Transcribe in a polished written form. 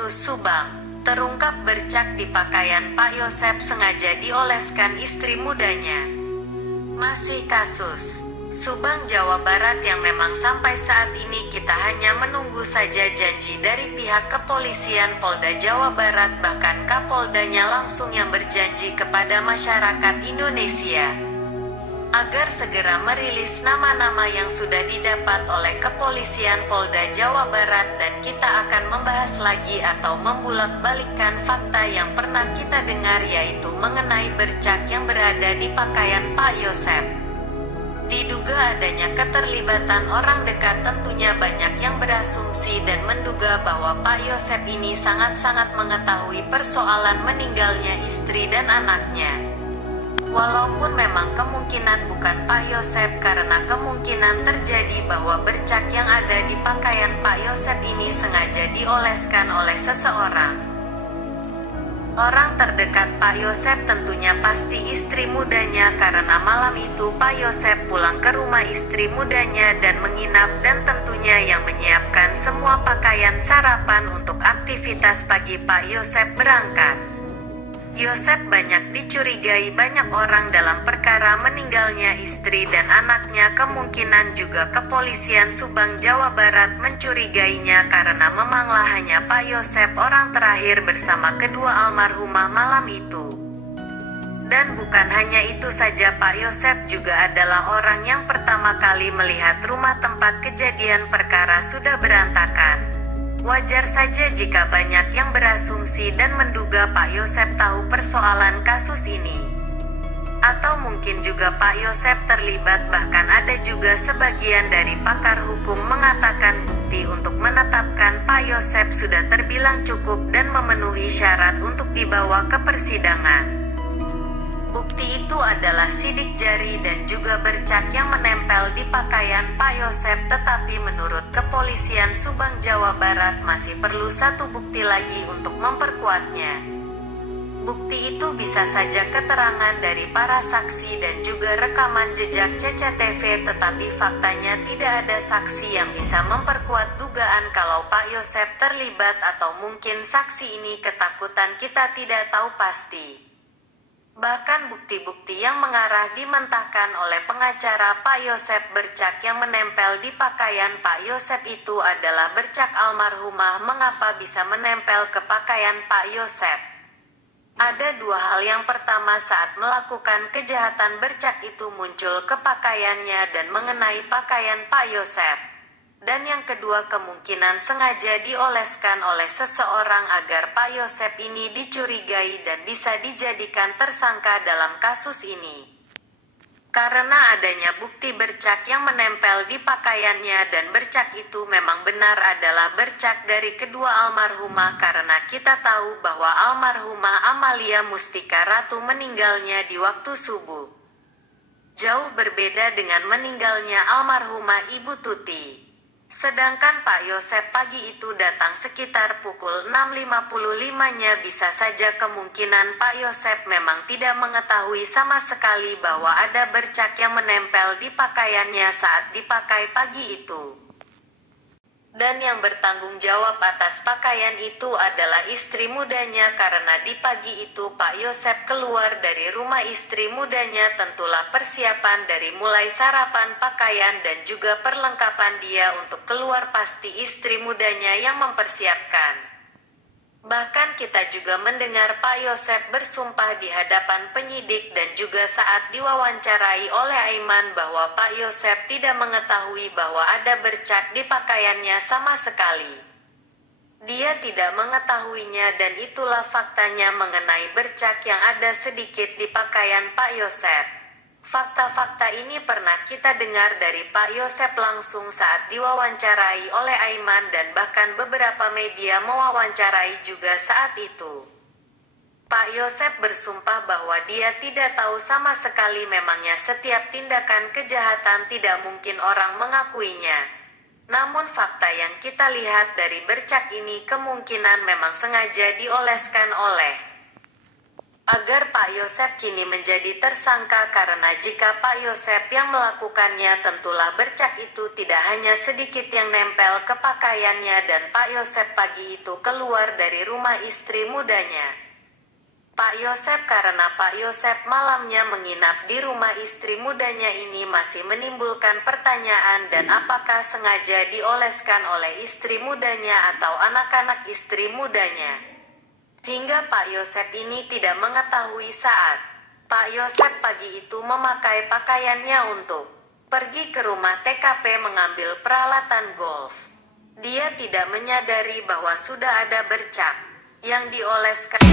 kasus Subang, terungkap bercak di pakaian Pak Yosep sengaja dioleskan istri mudanya. Masih kasus Subang, Jawa Barat yang memang sampai saat ini kita hanya menunggu saja janji dari pihak kepolisian Polda Jawa Barat, bahkan Kapoldanya langsung yang berjanji kepada masyarakat Indonesia agar segera merilis nama-nama yang sudah didapat oleh kepolisian Polda Jawa Barat, dan kita akan membahas lagi atau membolak-balikkan fakta yang pernah kita dengar, yaitu mengenai bercak yang berada di pakaian Pak Yosep. Diduga adanya keterlibatan orang dekat, tentunya banyak yang berasumsi dan menduga bahwa Pak Yosep ini sangat-sangat mengetahui persoalan meninggalnya istri dan anaknya. Walaupun memang kemungkinan bukan Pak Yosep, karena kemungkinan terjadi bahwa bercak yang ada di pakaian Pak Yosep ini sengaja dioleskan oleh seseorang. Orang terdekat Pak Yosep tentunya pasti istri mudanya, karena malam itu Pak Yosep pulang ke rumah istri mudanya dan menginap, dan tentunya yang menyiapkan semua pakaian sarapan untuk aktivitas pagi Pak Yosep berangkat. Yosep banyak dicurigai banyak orang dalam perkara meninggalnya istri dan anaknya. Kemungkinan juga kepolisian Subang, Jawa Barat mencurigainya karena memanglah hanya Pak Yosep orang terakhir bersama kedua almarhumah malam itu. Dan bukan hanya itu saja, Pak Yosep juga adalah orang yang pertama kali melihat rumah tempat kejadian perkara sudah berantakan. Wajar saja jika banyak yang berasumsi dan menduga Pak Yosep tahu persoalan kasus ini. Atau mungkin juga Pak Yosep terlibat, bahkan ada juga sebagian dari pakar hukum mengatakan bukti untuk menetapkan Pak Yosep sudah terbilang cukup dan memenuhi syarat untuk dibawa ke persidangan. Bukti itu adalah sidik jari dan juga bercak yang menempel di pakaian Pak Yosep, tetapi menurut kepolisian Subang, Jawa Barat masih perlu satu bukti lagi untuk memperkuatnya. Bukti itu bisa saja keterangan dari para saksi dan juga rekaman jejak CCTV, tetapi faktanya tidak ada saksi yang bisa memperkuat dugaan kalau Pak Yosep terlibat, atau mungkin saksi ini ketakutan, kita tidak tahu pasti. Bahkan bukti-bukti yang mengarah dimentahkan oleh pengacara Pak Yosep, bercak yang menempel di pakaian Pak Yosep itu adalah bercak almarhumah. Mengapa bisa menempel ke pakaian Pak Yosep? Ada dua hal. Yang pertama, saat melakukan kejahatan bercak itu muncul ke pakaiannya dan mengenai pakaian Pak Yosep. Dan yang kedua, kemungkinan sengaja dioleskan oleh seseorang agar Pak Yosep ini dicurigai dan bisa dijadikan tersangka dalam kasus ini. Karena adanya bukti bercak yang menempel di pakaiannya, dan bercak itu memang benar adalah bercak dari kedua almarhumah, karena kita tahu bahwa almarhumah Amalia Mustika Ratu meninggalnya di waktu subuh. Jauh berbeda dengan meninggalnya almarhumah Ibu Tuti. Sedangkan Pak Yosep pagi itu datang sekitar pukul 6.55-nya. Bisa saja kemungkinan Pak Yosep memang tidak mengetahui sama sekali bahwa ada bercak yang menempel di pakaiannya saat dipakai pagi itu. Dan yang bertanggung jawab atas pakaian itu adalah istri mudanya, karena di pagi itu Pak Yosep keluar dari rumah istri mudanya. Tentulah persiapan dari mulai sarapan, pakaian, dan juga perlengkapan dia untuk keluar pasti istri mudanya yang mempersiapkan. Bahkan kita juga mendengar Pak Yosep bersumpah di hadapan penyidik dan juga saat diwawancarai oleh Aiman bahwa Pak Yosep tidak mengetahui bahwa ada bercak di pakaiannya sama sekali. Dia tidak mengetahuinya, dan itulah faktanya mengenai bercak yang ada sedikit di pakaian Pak Yosep. Fakta-fakta ini pernah kita dengar dari Pak Yosep langsung saat diwawancarai oleh Aiman, dan bahkan beberapa media mewawancarai juga saat itu. Pak Yosep bersumpah bahwa dia tidak tahu sama sekali. Memangnya setiap tindakan kejahatan tidak mungkin orang mengakuinya. Namun fakta yang kita lihat dari bercak ini kemungkinan memang sengaja dioleskan oleh agar Pak Yosep kini menjadi tersangka karena jika Pak Yosep yang melakukannya tentulah bercak itu tidak hanya sedikit yang nempel ke pakaiannya dan Pak Yosep pagi itu keluar dari rumah istri mudanya. Pak Yosep karena Pak Yosep malamnya menginap di rumah istri mudanya ini masih menimbulkan pertanyaan dan apakah sengaja dioleskan oleh istri mudanya atau anak-anak istri mudanya. Hingga Pak Yosep ini tidak mengetahui saat Pak Yosep pagi itu memakai pakaiannya untuk pergi ke rumah TKP mengambil peralatan golf. Dia tidak menyadari bahwa sudah ada bercak yang dioleskan.